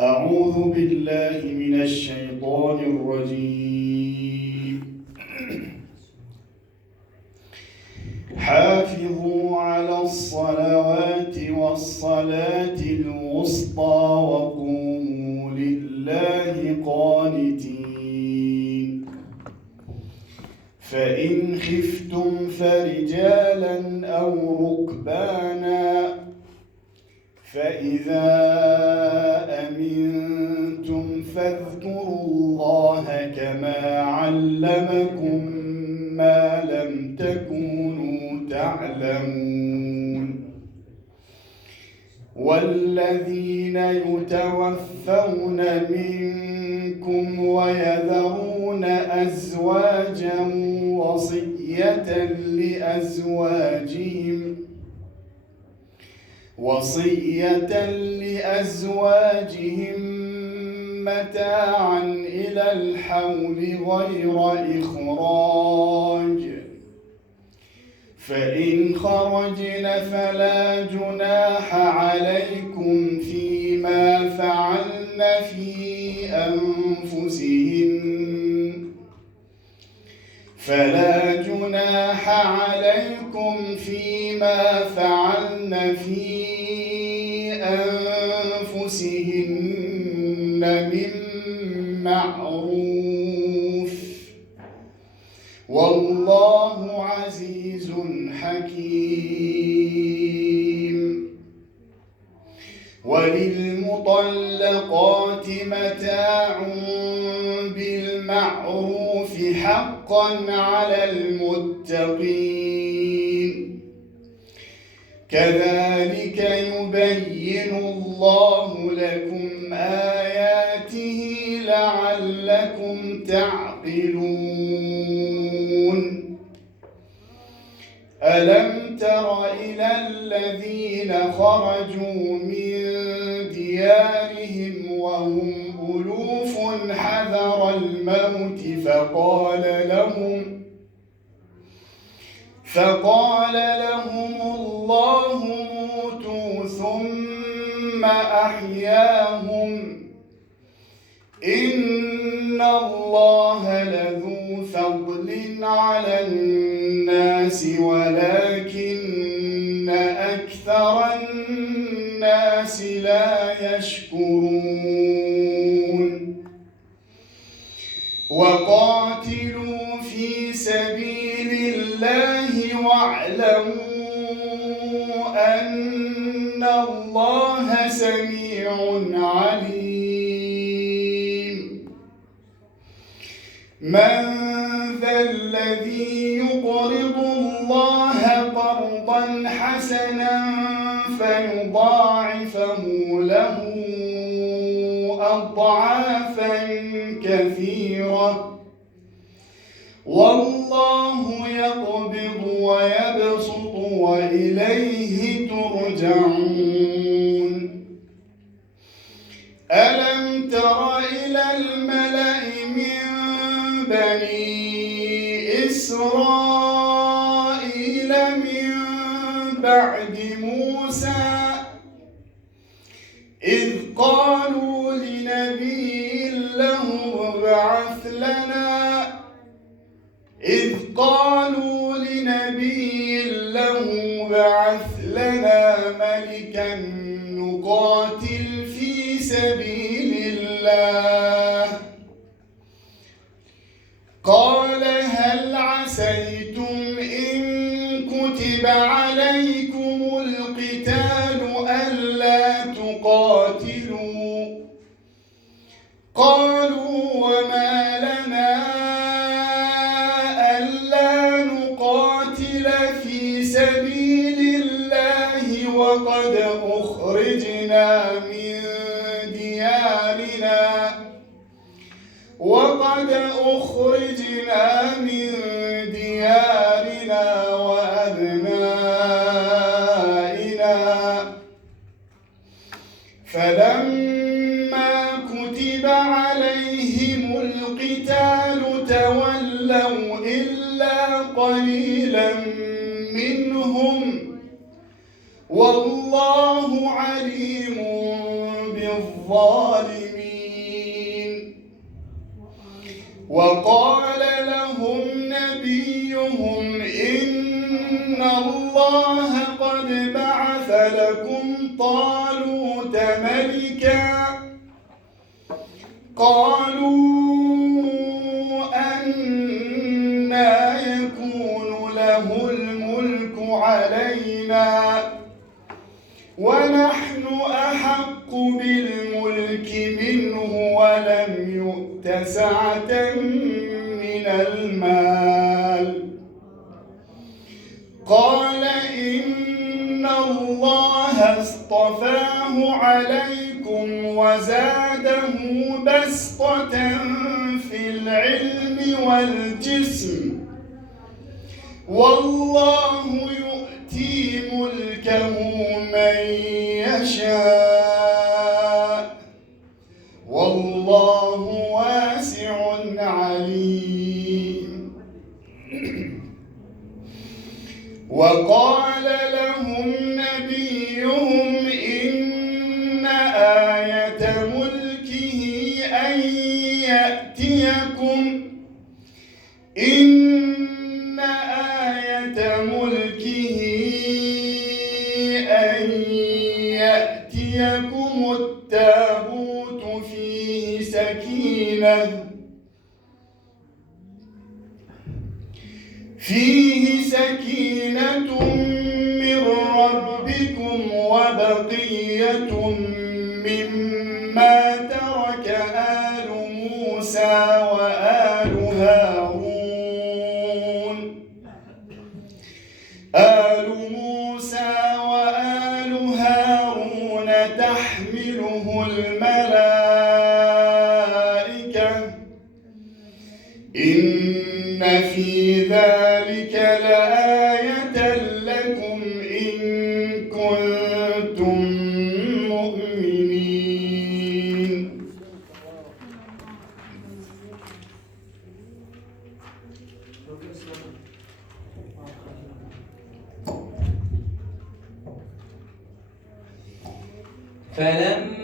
أعوذ بالله من الشيطان الرجيم. حافظوا على الصلوات والصلاة الوسطى وقوموا لله قانتين. فإن خفتم فرجالا أو ركبانا فإذا أمنتم فاذكروا الله كما علمكم ما لم تكونوا تعلمون. والذين يتوفون منكم ويذرون أزواجا وصية لأزواجهم متاعا إلى الحول غير إخراج، فإن خرجن فلا جناح عليكم فيما فعلن في أنفسهن من معروف، والله عزيز حكيم. وللمطلقات متاع بالمعروف حقا على المتقين. كذلك يبين الله لكم آياته لعلكم تعقلون. ألم تر إلى الذين خرجوا من ديارهم وهم ألوف حذر الموت فقال لهم الله موتوا ثم أحياهم، إن الله لذو فضل على الناس ولكن أكثر الناس لا يشكرون. وقاتلوا في سبيل الله واعلموا أن الله سميع عليم. من ذا الذي يقرض الله قرضا حسنا فيضاعفه له أضعافا كثيرة، والله يقبض ويبسط وإليه ترجعون. ألم تر إلى الملأ من بني إسرائيل من بعد موسى إذ قالوا لنبي له ابعث لنا ملكا نقاتل في سبيل الله. قال هل عسيتم إن كتب عليكم القتال ألا تقاتلوا؟ قالوا وما لنا ألا نقاتل في سبيل الله وقد أخرجنا من ديارنا وأبنائنا. فلما كتب عليهم القتال تولوا إلا قليلا منهم، والله عليم الظالمين. وقال لهم نبيهم إن الله قد بعث لكم طالوت ملكا. قالوا أنى يكون له الملك علينا ونحن أحق بالملك منه ولم يؤت سعة من المال. قال إن الله اصطفاه عليكم وزاده بسطة في العلم والجسم والله يؤتي ملكه من يشاء والله واسع عليم. وقال لهم نبيهم إن آية ملكه أن يأتيكم التابوت فيه سكينة من ربكم وبقية مما ترك آل موسى وآل هارون تحمله الملائكة إن في ذلك لآية لكم إن كنتم مؤمنين. فلما